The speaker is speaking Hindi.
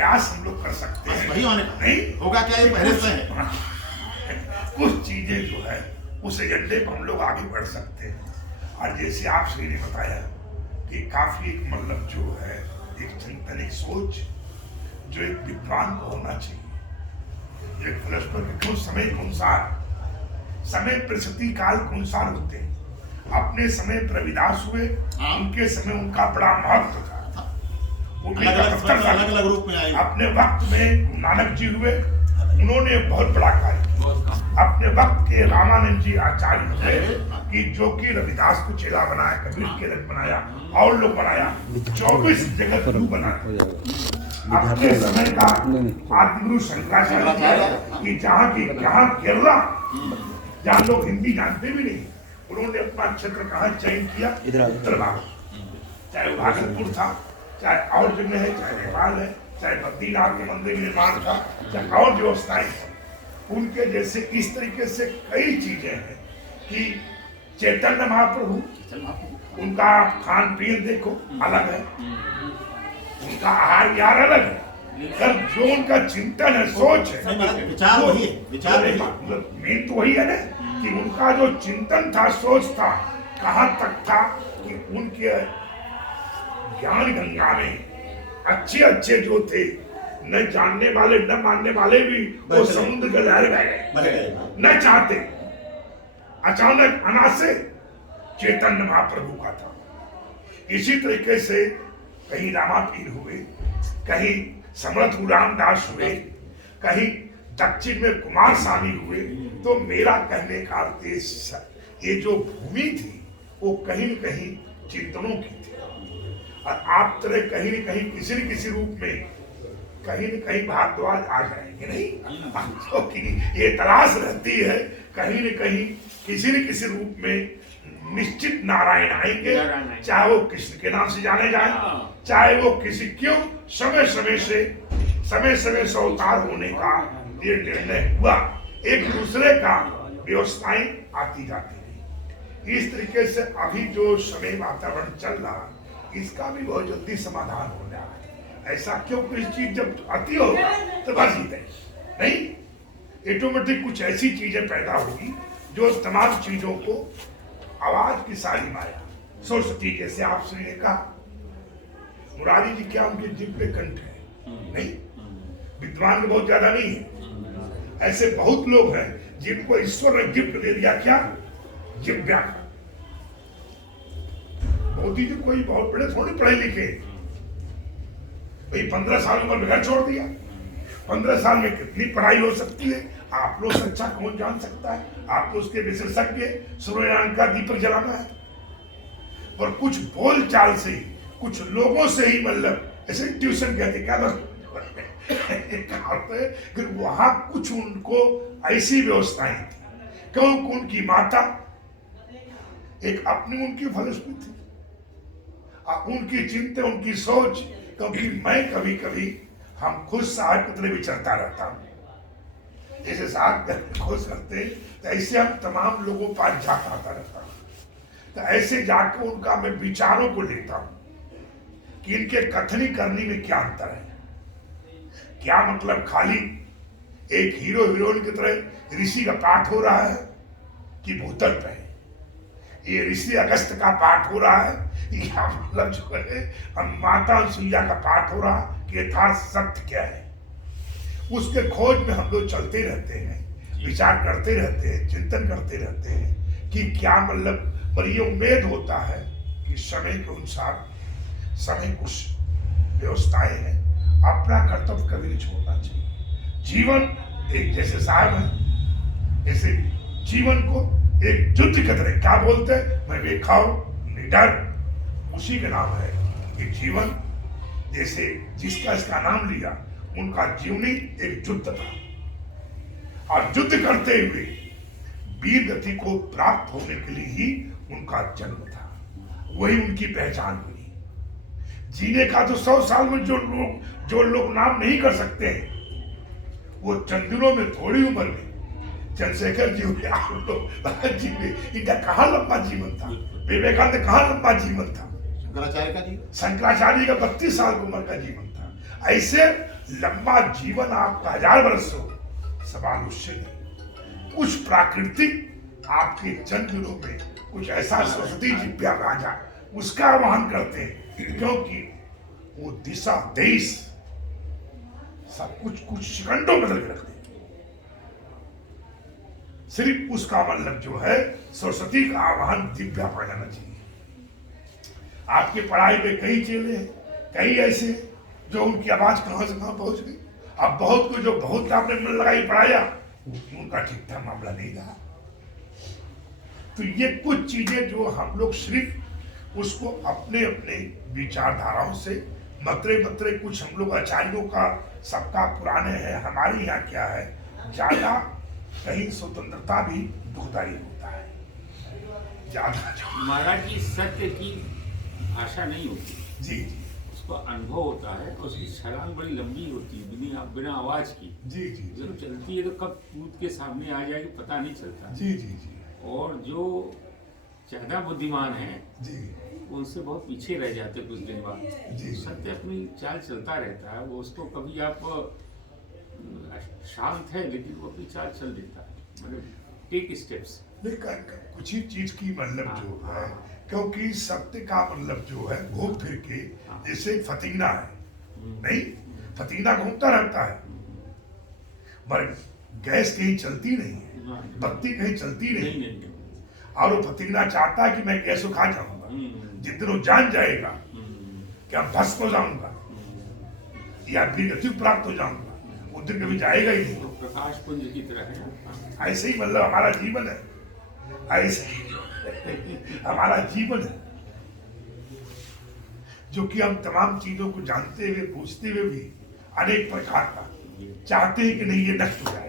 प्रयास हम लोग कर सकते हैं। वही होने नहीं होगा क्या, ये पहले से है। कुछ चीजें जो है उस एजेंडे पर हम लोग आगे बढ़ सकते हैं। और जैसे आप श्री ने बताया कि काफी एक मतलब जो है एक चिंतन, एक सोच जो एक विद्वान को होना चाहिए, एक फिलोसफर के क्यों समय के अनुसार, समय परिस्थिति काल के अनुसार होते हैं। अपने समय पर रविदास हुए, उनके समय उनका बड़ा महत्व था, अलग अलग रूप में आए। अपने वक्त में गुरु नानक जी हुए, उन्होंने बहुत बड़ा कार्य किया। अपने वक्त के रामानंद जी आचार्य हुए कि जो कि रविदास को चेला बनाया, कबीर के रंग बनाया, और लोग बनाया, 24 जगत गुरु बनाया। अपने समय का आदिगुरु शंकराचार्य कि जहाँ केरला, जहाँ लोग हिंदी जानते भी नहीं, उन्होंने अपना क्षेत्र कहाँ चयन किया, उत्तर भारत, चाहे भागलपुर था, चाहे और जगह है, चाहे नेपाल है, चाहे बद्रीनाथ के मंदिर निर्माण था, चाहे और व्यवस्थाएं हैं उनके जैसे। इस तरीके से कई चीजें हैं कि चैतन्य महाप्रभु, उनका खान पीन देखो अलग है, उनका आहार विहार अलग है, पर जो उनका चिंतन है, सोच है, विचार वही है, विचार मतलब मेन तो वही है ना कि उनका जो चिंतन था, सोच था, कहाँ तक था कि उनके ज्ञान गंगा में अच्छे अच्छे जो थे, न जानने वाले न मानने वाले भी वो समुद्र के लहर गए, न चाहते, अचानक अनासे चैतन्य महाप्रभु का था। इसी तरीके से कहीं रामापीर हुए, कहीं समर्थ रामदास हुए, कहीं दक्षिण में कुमार स्वामी हुए। तो मेरा कहने का अर्थ ये जो भूमि थी वो कहीं न कहीं चिंतनों की थी, और आप तरह कहीं न कहीं किसी न किसी रूप में कहीं न कहीं भारद्वाज आ जाएंगे नहीं, क्योंकि ये तलाश रहती है कहीं न कहीं किसी न किसी रूप में निश्चित नारायण आएंगे, चाहे वो कृष्ण के नाम से जाने जाए, चाहे वो किसी, क्यों समय समय से अवतार होने का ये निर्णय हुआ, एक दूसरे का व्यवस्थाएं आती जाती रही। इस तरीके से अभी जो समय वातावरण चल रहा, इसका भी बहुत जल्दी समाधान हो रहा है। ऐसा क्यों, कोई चीज जब अति होगा तो बस ही नहीं, ऑटोमेटिक कुछ ऐसी चीजें पैदा होगी जो तमाम चीजों को आवाज की सारी माया। सरस्वती जैसे आपने ने कहा, मुरारी जी क्या उनके जिभ पे कंठ है? नहीं, विद्वान बहुत ज्यादा नहीं है, ऐसे बहुत लोग हैं जिनको ईश्वर ने गिफ्ट दे दिया, क्या जिव्या। मोदी जी कोई बहुत बड़े थोड़े पढ़े लिखे, भाई 15 साल उम्र में घर छोड़ दिया। 15 साल में कितनी पढ़ाई हो सकती है, आप लोग से अच्छा कौन जान सकता है? आप तो उसके विशेषज्ञ, सूर्यनारायण का दीपक जलाना है। और कुछ बोल चाल से ही, कुछ लोगों से ही, मतलब ऐसे ट्यूशन कहते क्या फिर वहां कुछ उनको ऐसी व्यवस्थाएं थी, क्योंकि उनकी माता एक अपनी उनकी फलसफी थी, उनकी चिंता, उनकी सोच। क्योंकि मैं कभी कभी, हम खुद साहब कितने विचरता रहता हूँ, जैसे साहब खोज करते हैं तो ऐसे हम तमाम लोगों के पास जाता आता रहता हूँ, तो ऐसे जाकर उनका मैं विचारों को लेता हूँ कि इनके कथनी करनी में क्या अंतर है, क्या मतलब खाली एक हीरो हीरोइन की तरह ऋषि का पाठ हो रहा है कि भूतल पे है, ये ऋषि अगस्त का पाठ हो रहा है, या मतलब जो है माता सुइया का पाठ हो रहा कि यथार्थ सत्य क्या है। उसके खोज में हम लोग चलते रहते हैं, विचार करते रहते हैं, चिंतन करते रहते हैं कि क्या मतलब, पर ये उम्मीद होता है कि समय के अनुसार समय कुछ व्यवस्थाएं हैं, अपना कर्तव्य कभी नहीं छोड़ना चाहिए। जीवन एक जैसे साहब है, ऐसे जीवन को एक युद्ध की तरह, क्या बोलते हैं, मैं बेखाओ निडर, उसी का नाम है कि जीवन। जैसे जिसका इसका नाम लिया, उनका जीवनी एक युद्ध था, और युद्ध करते हुए वीर गति को प्राप्त होने के लिए ही उनका जन्म था, वही उनकी पहचान हुई। जीने का तो 100 साल में जो लोग नाम नहीं कर सकते हैं, वो चंद दिनों में, थोड़ी उम्र में चंद्रशेखर जी हुए, आप लोग जी, इनका कहाँ लंबा जीवन था, विवेकानंद कहाँ लंबा जीवन था, शंकराचार्य का जीवन, शंकराचार्य का 32 साल की उम्र का जीवन था। ऐसे लंबा जीवन आपका 1000 वर्ष हो, सवाल उससे नहीं। कुछ प्राकृतिक आपके जन्म दिनों में कुछ ऐसा सरस्वती जी प्यार राजा उसका आह्वान करते हैं, क्योंकि वो दिशा देश सब कुछ सेकंडों में बदल के रख देते। सिर्फ उसका मतलब जो है सरस्वती का आह्वान दिव्या पड़ जाना चाहिए। आपकी पढ़ाई में कई चेले हैं, कई ऐसे जो उनकी आवाज कहां से कहां पहुंच गई। अब बहुत को जो बहुत आपने मन लगाई पढ़ाया, उनका ठीक ठाक मामला नहीं रहा। तो ये कुछ चीजें जो हम लोग सिर्फ उसको अपने अपने विचारधाराओं से मतरे कुछ हम लोग आचार्यों का सबका पुराने हैं, हमारे यहाँ क्या है, ज्यादा कहीं स्वतंत्रता भी दुखदायी होता है ज्यादा। महाराज जी, सत्य की भाषा नहीं होती, जी जी उसको अनुभव होता है। उसकी छलांग बड़ी लंबी होती है, बिना आवाज की। जी जी जब चलती है तो कब कूद के सामने आ जाएगी पता नहीं चलता। जी जी जी और जो ज्यादा बुद्धिमान है जी उनसे बहुत पीछे रह जाते कुछ दिन बाद। जी। सत्य अपनी चाल चलता रहता है, वो उसको कभी आप शांत है लेकिन वो अपनी चाल चल देता है, मतलब टेक स्टेप्स। लेकिन कुछ ही चीज की मतलब जो है, क्योंकि सत्य का मतलब जो है घूम फिर के, जैसे फतीना है नहीं, फतीना घूमता रहता है पर गैस कहीं चलती नहीं है, बत्ती कहीं चलती नहीं है। और वो फतीना चाहता है कि मैं गैस खा जाऊंगा, जिस दिन वो जान जाएगा कि अब भस्म हो जाऊंगा या विगति प्राप्त हो जाऊंगा, उस दिन कभी जाएगा ही नहीं। प्रकाश पुंज की तरह है। ऐसे ही मतलब हमारा जीवन है, ऐसे ही हमारा जीवन है, जो कि हम तमाम चीजों को जानते हुए पूछते हुए भी अनेक प्रकार का चाहते हैं कि नहीं ये नष्ट हो जाए।